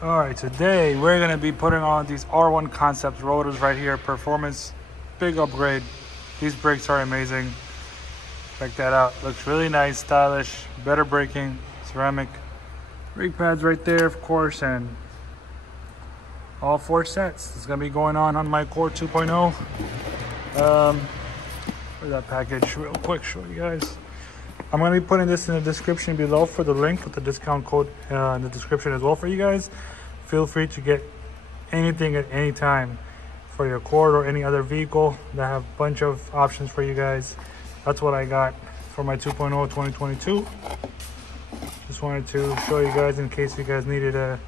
Alright, today we're going to be putting on these R1 Concepts rotors right here. Performance, big upgrade. These brakes are amazing. Check that out. Looks really nice, stylish, better braking, ceramic. Brake pads right there, of course, and all 4 sets. It's going to be going on my Core 2.0. Where's that package? Real quick, show you guys. I'm going to be putting this in the description below for the link with the discount code in the description as well for you guys. Feel free to get anything at any time for your Cord or any other vehicle. That have a bunch of options for you guys. That's what I got for my 2.0 2022. Just wanted to show you guys in case you guys needed a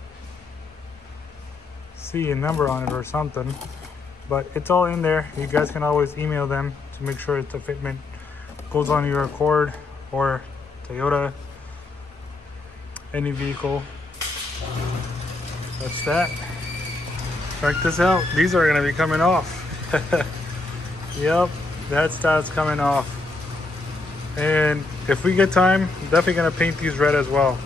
see a number on it or something. But it's all in there. You guys can always email them to make sure the fitment goes on your Accord or Toyota, any vehicle. That's that. Check this out. These are gonna be coming off. Yep, that stuff's coming off. And if we get time, I'm definitely gonna paint these red as well.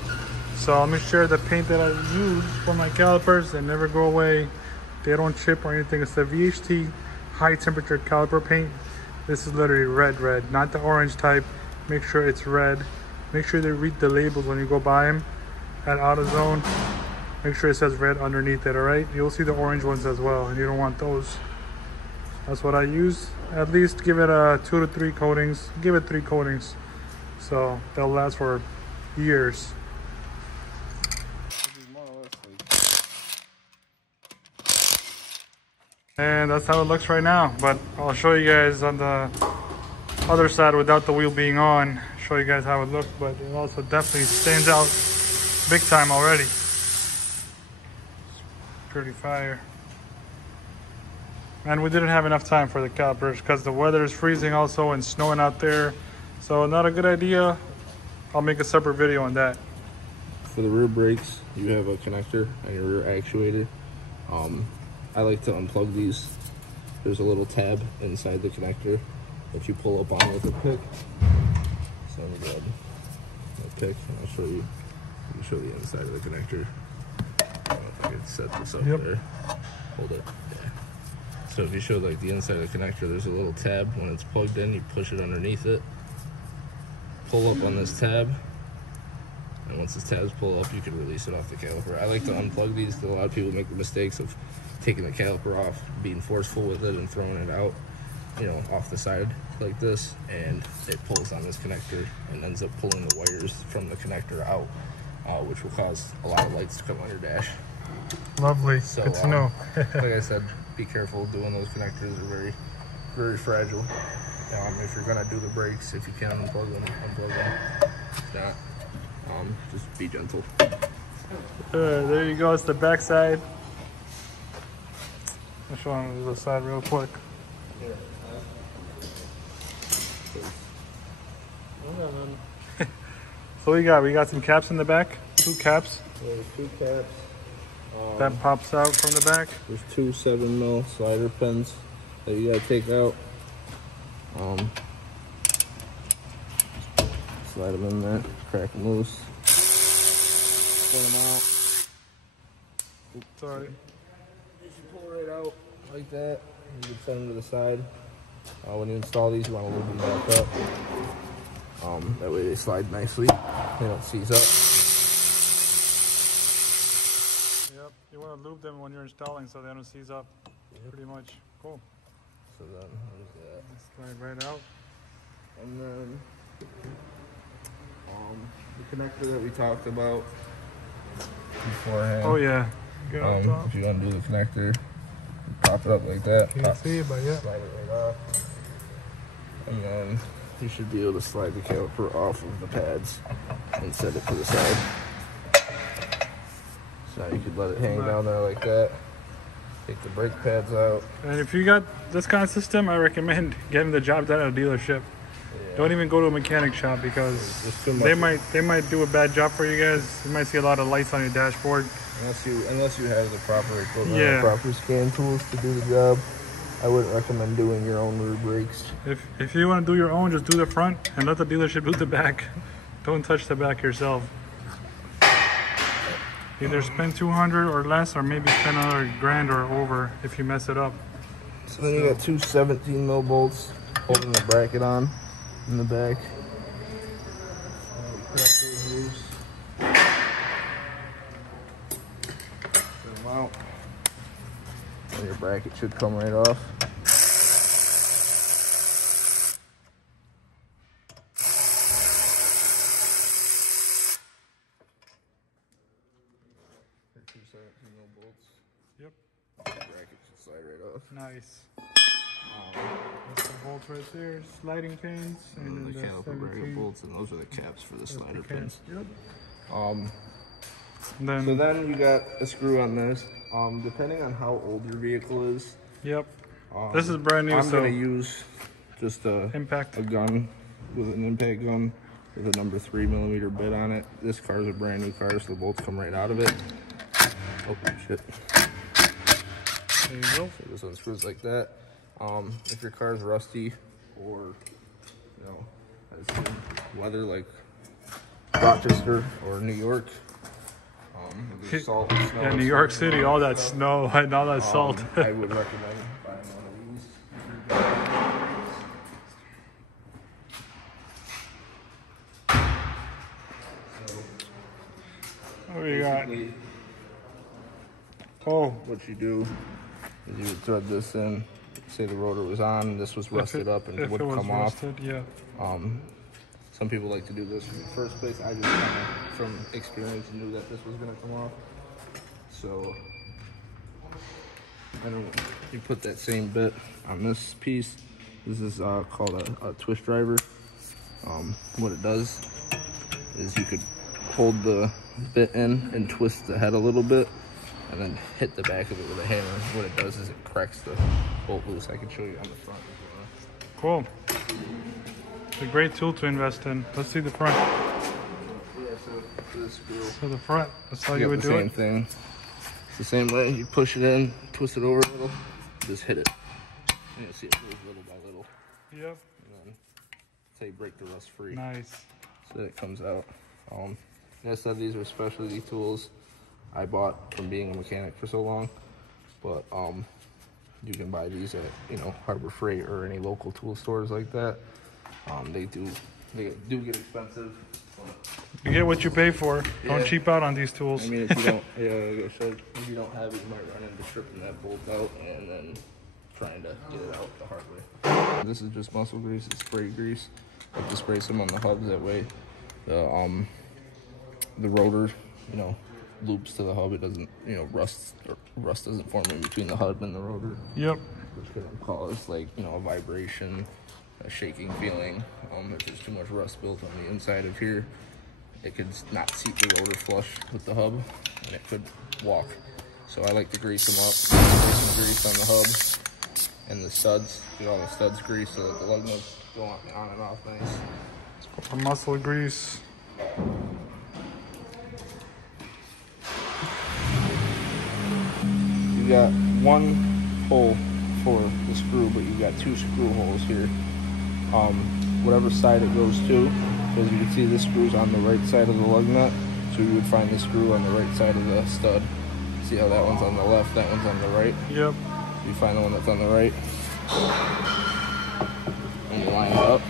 So I'll make sure the paint that I use for my calipers, they never go away. They don't chip or anything. It's the VHT high temperature caliper paint. This is literally red, not the orange type. Make sure it's red. Make sure they read the labels when you go buy them at AutoZone. Make sure it says red underneath it, all right? You'll see the orange ones as well, and you don't want those. That's what I use. At least give it 2 to 3 coatings. Give it 3 coatings. So they'll last for years. And that's how it looks right now. But I'll show you guys on the other side without the wheel being on. Show you guys how it looks, but it also definitely stands out big time already. Pretty fire. And we didn't have enough time for the calipers because the weather is freezing also and snowing out there. So not a good idea. I'll make a separate video on that. For the rear brakes, you have a connector on your rear actuator. I like to unplug these. There's a little tab inside the connector that you pull up on with a pick. So I'm gonna grab a pick and I'll show you. You can show the inside of the connector. I don't know if I can set this up there. Hold it. Yeah. So if you show like the inside of the connector, there's a little tab. When it's plugged in, you push it underneath it. Pull up on this tab. And once this tabs pull up, you can release it off the caliper. I like to unplug these. A lot of people make the mistakes of taking the caliper off, being forceful with it and throwing it out, you know, off the side like this, and it pulls on this connector and ends up pulling the wires from the connector out, which will cause a lot of lights to come on your dash. Lovely. So, good to know. like I said, be careful doing those connectors. They're very, very fragile. If you're gonna do the brakes, if you can unplug them, unplug them. If not, just be gentle. There you go. It's the back side. I'll show them the side real quick. Here. So we got some caps in the back. 2 caps. There's 2 caps. That pops out from the back. There's 2 7mm slider pins that you gotta take out. Slide them in there, crack them loose. Pull them out. Oops, sorry. You should pull right out like that. You can set them to the side. When you install these, you want to lube them back up. That way they slide nicely. They don't seize up. Yep, you want to lube them when you're installing so they don't seize up. Yep. Pretty much. Cool. So then, there's that. Slide right out. And then, the connector that we talked about beforehand. Oh yeah. If you undo the connector, pop it up like that. Can't see it, but yeah. Slide it right off. And then you should be able to slide the caliper off of the pads and set it to the side. So now you could let it hang down there like that. Take the brake pads out. And if you got this kind of system, I recommend getting the job done at a dealership. Yeah. Don't even go to a mechanic shop because they might do a bad job for you guys. You might see a lot of lights on your dashboard. Unless you have the proper equipment, and proper scan tools to do the job, I wouldn't recommend doing your own rear brakes. If you want to do your own, just do the front and let the dealership do the back. Don't touch the back yourself. Either spend $200 or less, or maybe spend another $1,000 or over if you mess it up. So then you got two 17 mil bolts holding the bracket on in the back. Put up those loose. Put them out. And your bracket should come right off. Two 17 mil bolts. Yep. The bracket should slide right off. Nice. That's the bolts right there, sliding pins, and then the caliper bracket bolts, and those are the caps for the slider pins. Yep. So then you got a screw on this. Depending on how old your vehicle is. Yep. This is brand new. I'm gonna use just a gun with an impact gun with a number 3mm bit on it. This car is a brand new car, so the bolts come right out of it. Oh shit. There you go. So this one screws like that. If your car is rusty or has good weather like Rochester or New York, salt and snow. Yeah, New York City, all that snow and all that salt. I would recommend buying one of these. What do you got? Oh, what you do is you would thread this in. Say the rotor was on, this was rusted up and would come off. Yeah. Some people like to do this in the first place. I just kind of, from experience, knew that this was going to come off. So then you put that same bit on this piece. This is called a twist driver. What it does is you could hold the bit in and twist the head a little bit and then hit the back of it with a hammer. What it does is it cracks the bolt loose. I can show you on the front as well. Cool. It's a great tool to invest in. Let's see the front. Yeah, so this screw. So the front, that's how you would do it? Same thing. It's the same way. You push it in, twist it over a little, just hit it. And you'll see it move little by little. Yep. And then that's how you break the rust free. Nice. So that it comes out. Like I said, these are specialty tools I bought from being a mechanic for so long. But you can buy these at Harbor Freight or any local tool stores like that. They do get expensive. You get what you pay for. Yeah. Don't cheap out on these tools. I mean, if you don't, if you don't have it, you might run into stripping that bolt out and then trying to get it out the hard way. This is just muscle grease. It's spray grease. I like to spray some on the hubs. That way, the rotor, loops to the hub. It doesn't, rust doesn't form in between the hub and the rotor. Yep. Which could cause a vibration, a shaking feeling. If there's too much rust built on the inside of here, it could not seat the rotor flush with the hub, and it could walk. So I like to grease them up. Spray some grease on the hub and the studs. Get all the studs greased so that the lug nuts go on and off nice. Let's go for muscle grease. You got one hole for the screw, but you got two screw holes here. Whatever side it goes to, as you can see, this screw's on the right side of the lug nut, so you would find the screw on the right side of the stud. See how that one's on the left, that one's on the right? Yep. You find the one that's on the right, and you line it up.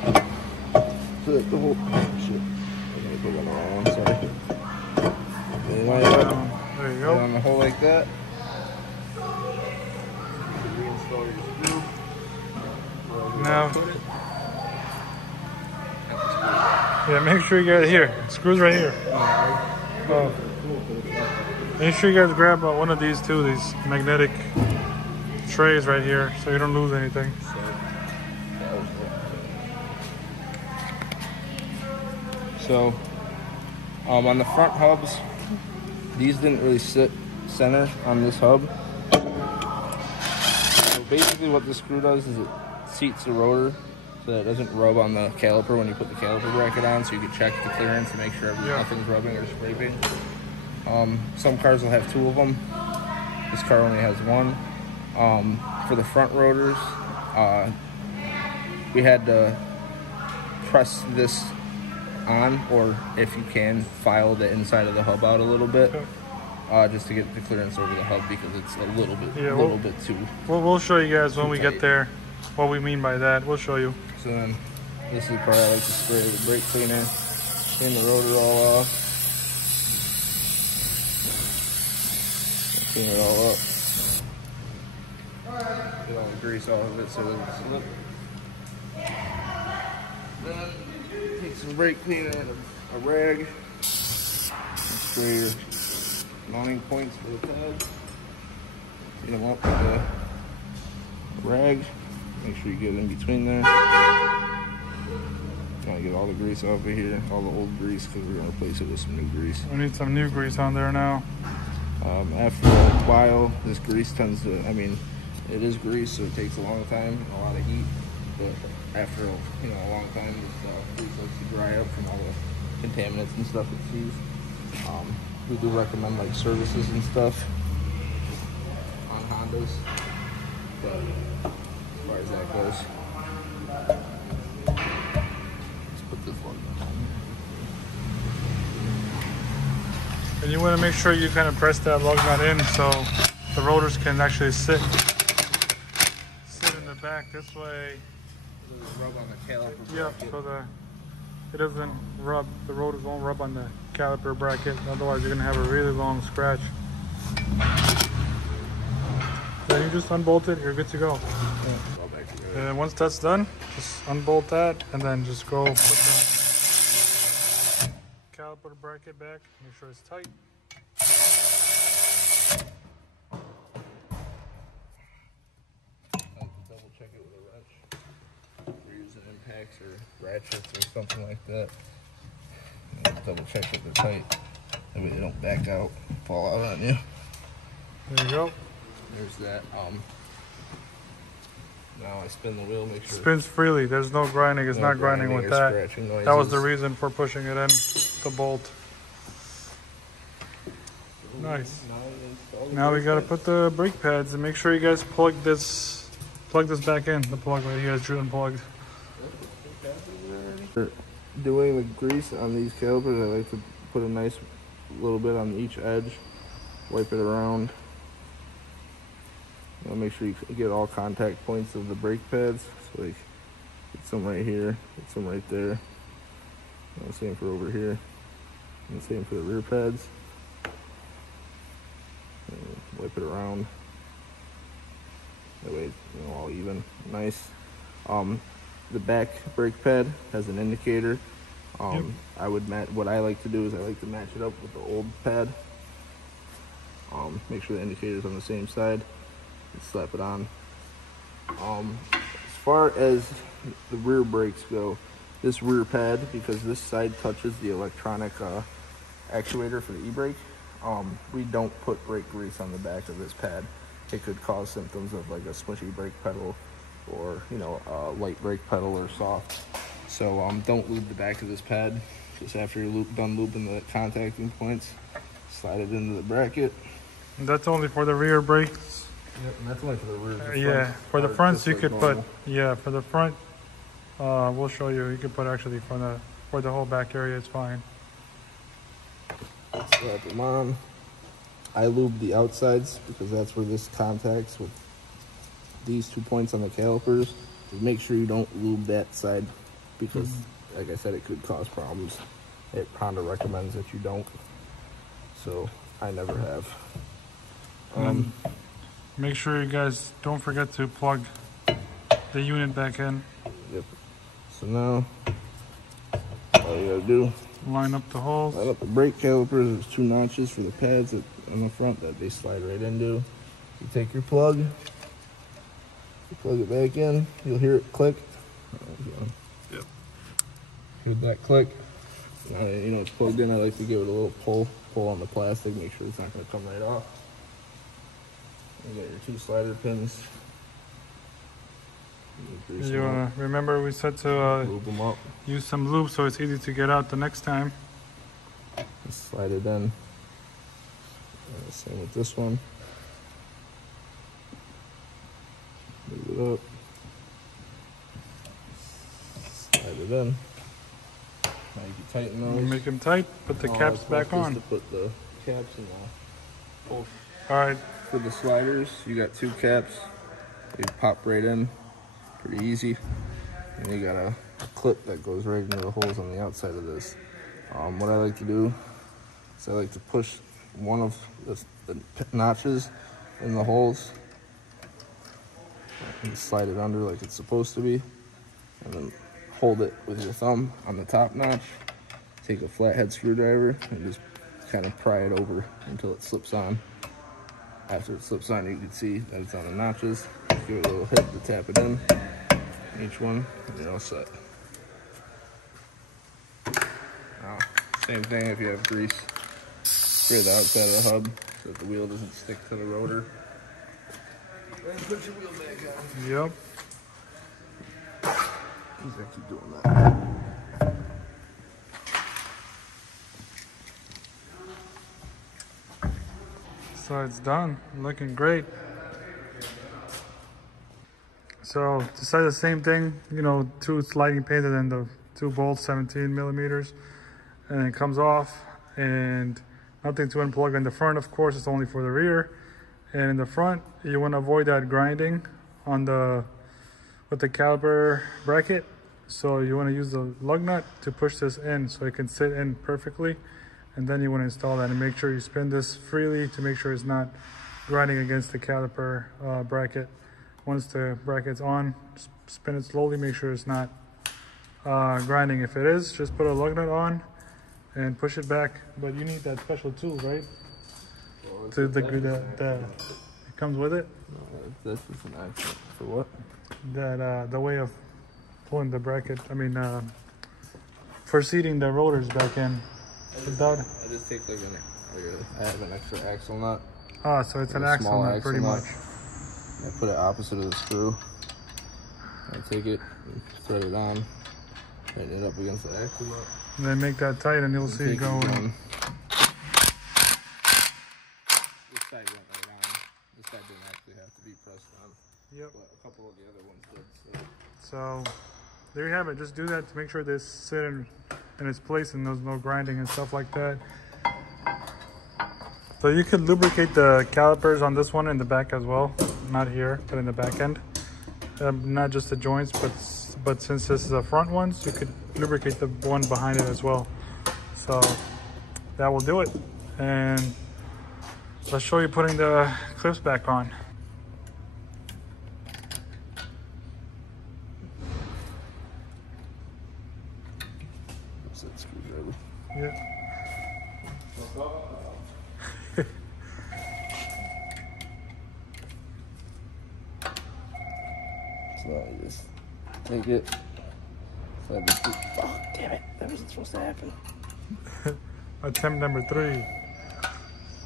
So that the whole, shit, I gotta put it on the wrong one, sorry. And you line it up. There you go. On the hole like that. Reinstall your screw. Now, yeah, make sure you get it here. Screws right here. Oh. Make sure you guys grab one of these too, these magnetic trays right here, so you don't lose anything. So On the front hubs, these didn't really sit center on this hub. So basically what this screw does is it seats the rotor so that it doesn't rub on the caliper when you put the caliper bracket on, so you can check the clearance and make sure nothing's rubbing or scraping. Some cars will have 2 of them. This car only has 1. For the front rotors, we had to press this on, or if you can, file the inside of the hub out a little bit, just to get the clearance over the hub, because it's a little bit too. We'll show you guys when we get there what we mean by that. We'll show you. So then, this is the part I like to spray the brake cleaner, clean the rotor all off, clean it all up, get all the grease off of it so it doesn't slip. Then take some brake cleaner and a rag, and spray your mounting points for the pads. Clean them up with a rag. Make sure you get in between there. Trying to get all the grease off of here, all the old grease, because we're going to replace it with some new grease. We need some new grease on there now. After a while, this grease tends to, I mean, it is grease, so it takes a long time, a lot of heat. But after a long time, this grease likes to dry up from all the contaminants and stuff it sees. We do recommend like services and stuff on Hondas, but as far as that goes, let's put this one on. And you want to make sure you kind of press that lug nut in so the rotors can actually sit in the back this way. It doesn't rub on the caliper bracket. Yep, so it doesn't rub, the rotors won't rub on the caliper bracket, otherwise you're going to have a really long scratch. Then you just unbolt it, you're good to go. And once that's done, just unbolt that and then just go put the caliper bracket back, make sure it's tight. Double check it with a wrench. If you're using impacts or ratchets or something like that, double check that they're tight. That way they don't back out, fall out on you. There you go. There's that. Now I spin the wheel, make sure spins freely. There's no grinding. It's not grinding with that. That was the reason for pushing it in, the bolt. Nice. Now we gotta put the brake pads and make sure you guys plug this back in. The plug right here is unplugged. Doing the grease on these calipers, I like to put a nice little bit on each edge, wipe it around. Make sure you get all contact points of the brake pads. So like, get some right here, get some right there. Same for over here, and same for the rear pads. And wipe it around. That way, all even, nice. The back brake pad has an indicator. I would what I like to do is I like to match it up with the old pad. Make sure the indicator's on the same side. Slap it on. As far as the rear brakes go, this rear pad, because this side touches the electronic actuator for the e-brake, we don't put brake grease on the back of this pad. It could cause symptoms of like a smushy brake pedal, or a light brake pedal or soft. So don't lube the back of this pad. Just after you're done lubing the contacting points, slide it into the bracket. And that's only for the rear brakes. Yep, and that's only for the rear. Yeah, for the fronts you could put, for the front, we'll show you. You could put actually for the whole back area, it's fine. Slap them on. I lube the outsides because that's where this contacts with these 2 points on the calipers. Just make sure you don't lube that side because, like I said, it could cause problems. Honda recommends that you don't, so I never have. Make sure you guys don't forget to plug the unit back in. Yep. So now, all you gotta do, line up the holes. Line up the brake calipers. There's 2 notches for the pads on the front that they slide right into. You take your plug, you plug it back in, you'll hear it click. Yep. Hear that click. You know, it's plugged in. I like to give it a little pull on the plastic, make sure it's not going to come right off. You got your 2 slider pins. You want to remember we said to lube them up. Use some lube so it's easy to get out the next time. Just slide it in. Same with this one. Move it up. Slide it in. Now you can tighten those. Make them tight. Put the caps back on. To put the caps in the pull. All right. For the sliders, you got 2 caps. They pop right in. Pretty easy. And you got a clip that goes right into the holes on the outside of this. What I like to do is I like to push one of the notches in the holes and slide it under like it's supposed to be, and then hold it with your thumb on the top notch. Take a flathead screwdriver and just kind of pry it over until it slips on. After it slips on, you can see that it's on the notches. Give it a little hit to tap it in. Each one, and you're all set. Now, same thing if you have grease. Spray the outside of the hub so that the wheel doesn't stick to the rotor. And put your wheel back on. Yep. Just keep doing that. So it's done. Looking great. So decide the same thing, you know, 2 sliding painted and the 2 bolts, 17 millimeters, and it comes off, and nothing to unplug in the front, of course, it's only for the rear. And in the front, you want to avoid that grinding on with the caliper bracket. So you want to use the lug nut to push this in so it can sit in perfectly. And then you want to install that and make sure you spin this freely to make sure it's not grinding against the caliper bracket. Once the bracket's on, spin it slowly, make sure it's not grinding. If it is, just put a lug nut on and push it back. But you need that special tool, right? Well, It comes with it? No, this is an accident. For what? The way of pulling the bracket, for seating the rotors back in. I just take I have an extra axle nut. Ah, so it's an axle nut pretty much. I put it opposite of the screw. I take it, and thread it on, tighten it up against the axle nut. And then make that tight and you'll see it going. This side went right on. This side didn't actually have to be pressed on. Yep. But a couple of the other ones did. So there you have it. Just do that to make sure this sit in its place and there's no grinding and stuff like that. So you could lubricate the calipers on this one in the back as well. Not here, but in the back end. Not just the joints, but since this is the front ones, you could lubricate the one behind it as well. So that will do it. And let's show you putting the clips back on. That's that screwdriver. Yeah. So you just take it, slide the screw. Oh, damn it. That wasn't supposed to happen. Attempt number 3.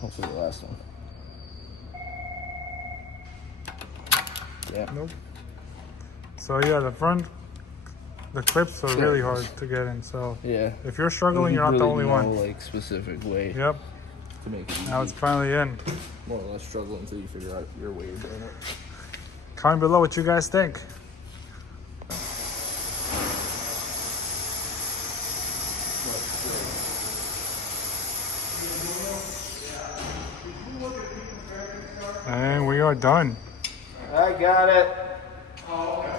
Hopefully the last one. Yeah. Nope. So yeah, the clips are really hard to get in. So yeah, if you're struggling, you're not really the only one. Like specific way. Yep. To make it easy. Now it's finally in. More or less struggle until you figure out your way of doing it. Comment below what you guys think. And we are done. I got it. Oh, okay.